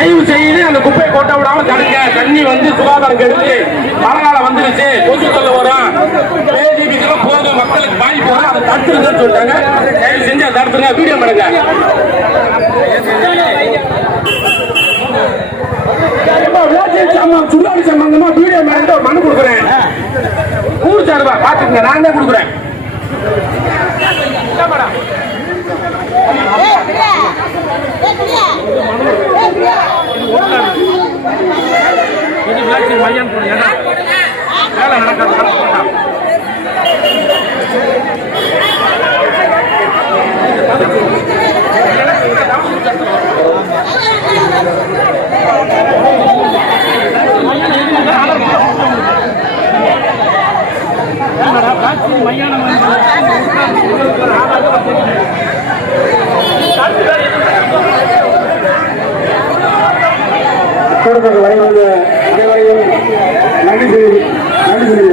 தயவு செய்து அந்த குப்பையை கொட்ட விடாம தடுங்க. தண்ணி வந்து சுகாதாரம் கெடுத்து மழைக்காலம் வந்துருச்சு. கொசு தொல்லை வரும் பேஜிபிக்கெல்லாம் போதும். மக்களுக்கு பாதிப்பு வரும். அதை தடுத்துருங்கன்னு சொல்லிட்டாங்க. தயவு செஞ்சு அதை தடுத்துருங்க. வீடியோ பண்ணுங்க. ஏப்பா, சம்பந்தமா வீடியோ மேல மனு கொடுக்குறேன். ஊர் சார்பா பாத்துக்கங்க. நான் தான் கொடுக்குறேன். மையம் இடம் வேலை நடக்காது கணக்கு போட்டான் கூட்டத்துக்கு அனைவரையும் நன்றி நன்றி